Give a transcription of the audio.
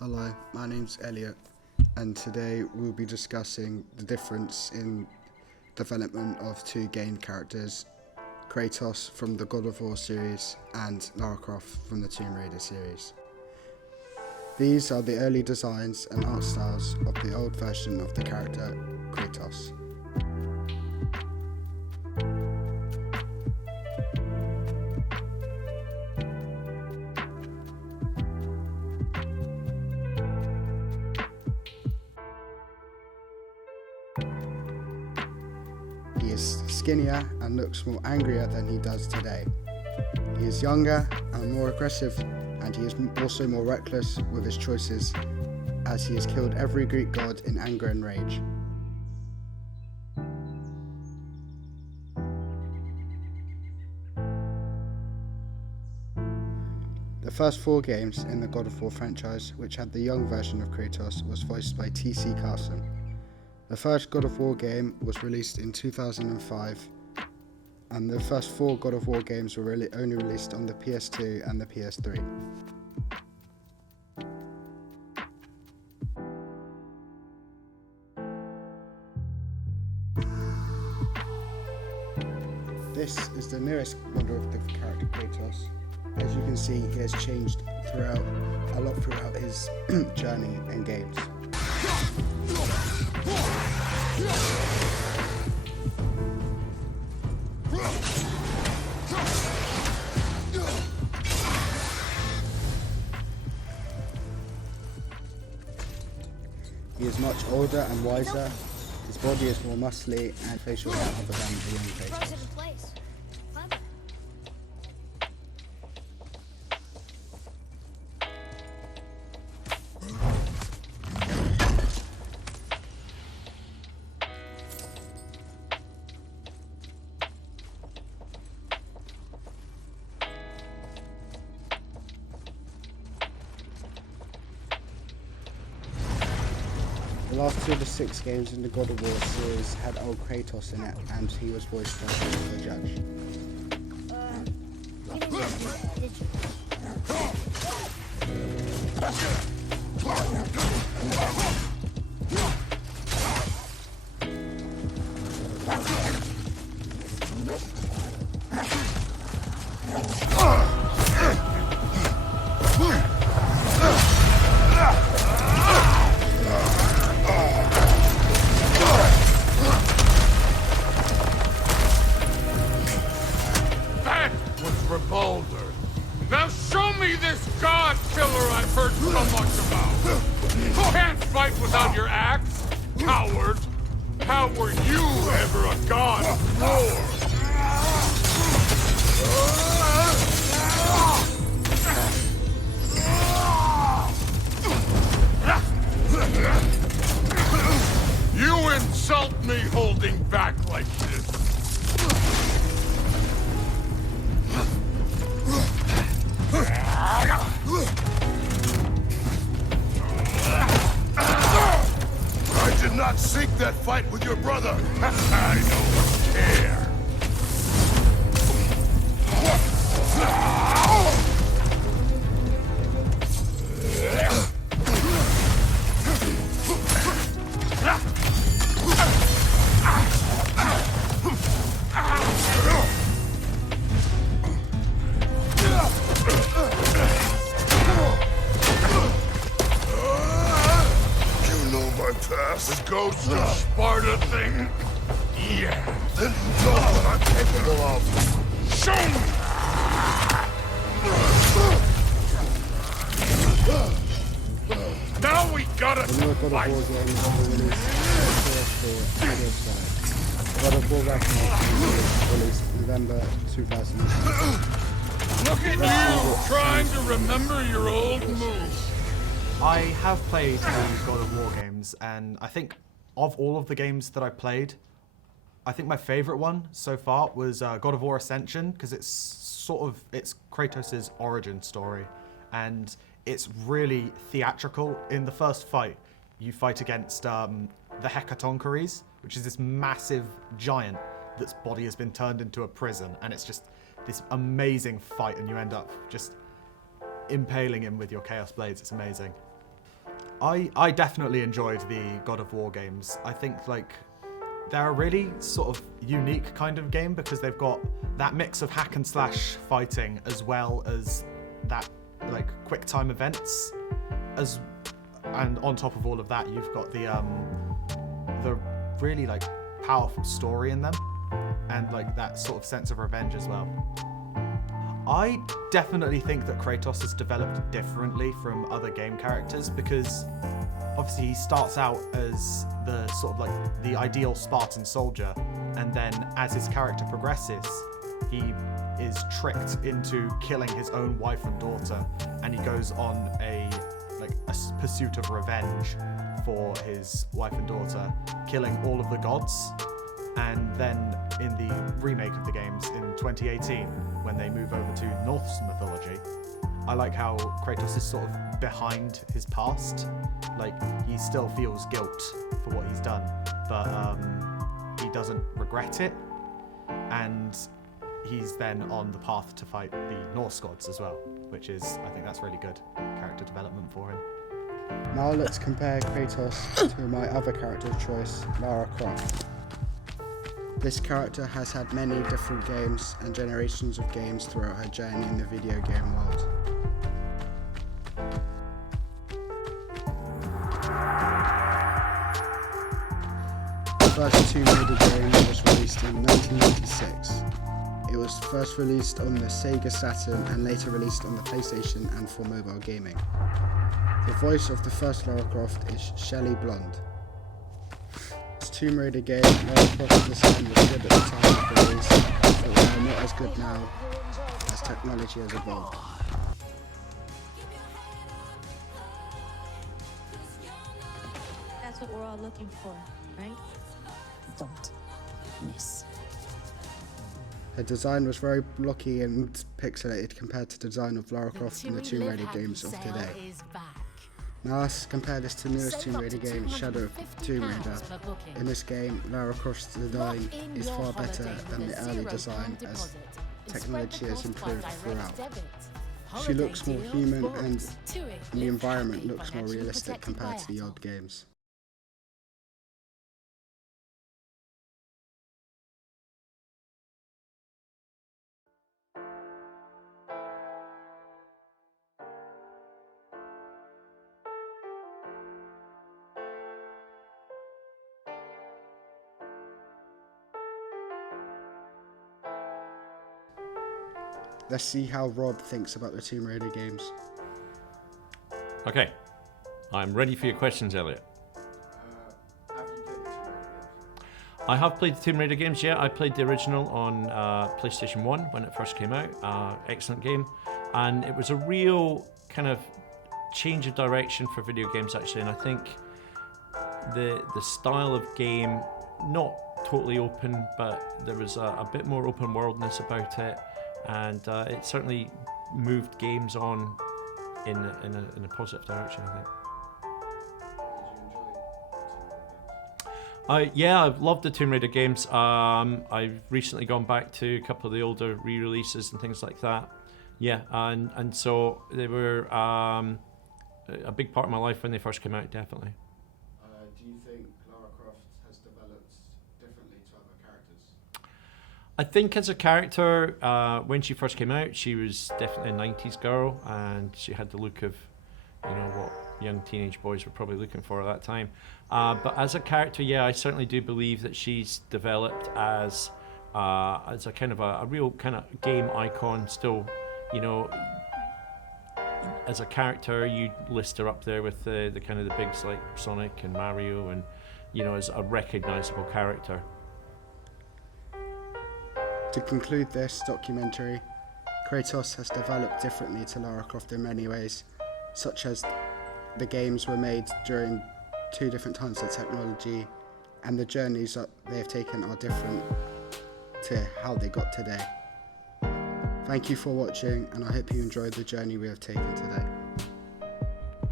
Hello, my name's Elliot, and today we'll be discussing the difference in development of two game characters, Kratos from the God of War series and Lara Croft from the Tomb Raider series. These are the early designs and art styles of the old version of the character, Kratos. He is skinnier and looks more angrier than he does today. He is younger and more aggressive, and he is also more reckless with his choices, as he has killed every Greek god in anger and rage. The first 4 games in the God of War franchise, which had the young version of Kratos, was voiced by T.C. Carson. The first God of War game was released in 2005, and the first 4 God of War games were only released on the PS2 and the PS3. This is the newest model of the character Kratos. As you can see, he has changed a lot throughout his journey and games. He is much older and wiser. His body is more muscly and facial hair other than the young Kratos. The last 2 of the 6 games in the God of War series had old Kratos in it, and he was voiced by the Judge. Baldur. Now show me this god killer I've heard so much about. Can't fight without your axe, coward. How were you ever a god of war? You insult me holding back like this. I did not seek that fight with your brother. I don't care. The ghost of Sparta thing? Yeah. Then you know what I'm capable of. Show me! Now we gotta fight! God of War Ragnarok released November 2009. Look at you, trying to remember your old moves. I have played the God of War games, and I think of all of the games that I played, I think my favorite one so far was God of War Ascension, because it's Kratos' origin story, and it's really theatrical. In the first fight, you fight against the Hecatoncheires, which is this massive giant that's body has been turned into a prison, and it's just this amazing fight, and you end up just impaling him with your Chaos Blades. It's amazing. I definitely enjoyed the God of War games. I think like they're a really sort of unique kind of game because they've got that mix of hack and slash fighting as well as that like quick time events, and on top of all of that you've got the really like powerful story in them and like that sort of sense of revenge as well. I definitely think that Kratos is developed differently from other game characters because obviously he starts out as the sort of like the ideal Spartan soldier, and then as his character progresses, he is tricked into killing his own wife and daughter, and he goes on a pursuit of revenge for his wife and daughter, killing all of the gods. And then in the remake of the games in 2018, when they move over to Norse mythology, I like how Kratos is sort of behind his past. Like, he still feels guilt for what he's done, but he doesn't regret it. And he's then on the path to fight the Norse gods as well, which is, I think that's really good character development for him. Now let's compare Kratos to my other character of choice, Lara Croft. This character has had many different games and generations of games throughout her journey in the video game world. The first Tomb Raider game was released in 1996. It was first released on the Sega Saturn and later released on the PlayStation and for mobile gaming. The voice of the first Lara Croft is Shelley Blond. Tomb Raider game, Lara Croft's design was good at the time of the release, but they are not as good now as technology has evolved. That's what we're all looking for, right? Don't miss. Her design was very blocky and pixelated compared to the design of Lara Croft in the Tomb Raider games of today. Now let's compare this to the newest Tomb Raider game, Shadow of Tomb Raider. In this game, Lara Croft's design is far better than the early design as technology has improved throughout. She looks more human and the environment looks more realistic compared to the old games. Let's see how Rob thinks about the Tomb Raider games. Okay, I'm ready for your questions, Elliot. I have played the Tomb Raider games, yeah. I played the original on PlayStation 1 when it first came out. Excellent game. And it was a real kind of change of direction for video games, actually. And I think the style of game, not totally open, but there was a bit more open worldness about it. And it certainly moved games on in a positive direction, I think. Yeah, I've loved the Tomb Raider games. I've recently gone back to a couple of the older re-releases and things like that. Yeah, and so they were a big part of my life when they first came out, definitely. Do you think Lara Croft has developed differently to other characters? I think as a character, when she first came out, she was definitely a 90s girl, and she had the look of, you know, what young teenage boys were probably looking for at that time. But as a character, yeah, I certainly do believe that she's developed as a kind of a real kind of game icon. Still, you know, as a character, you list her up there with the kind of the bigs like Sonic and Mario, and you know, as a recognizable character. To conclude this documentary, Kratos has developed differently to Lara Croft in many ways, such as the games were made during two different times of technology, and the journeys that they have taken are different to how they got today. Thank you for watching, and I hope you enjoyed the journey we have taken today.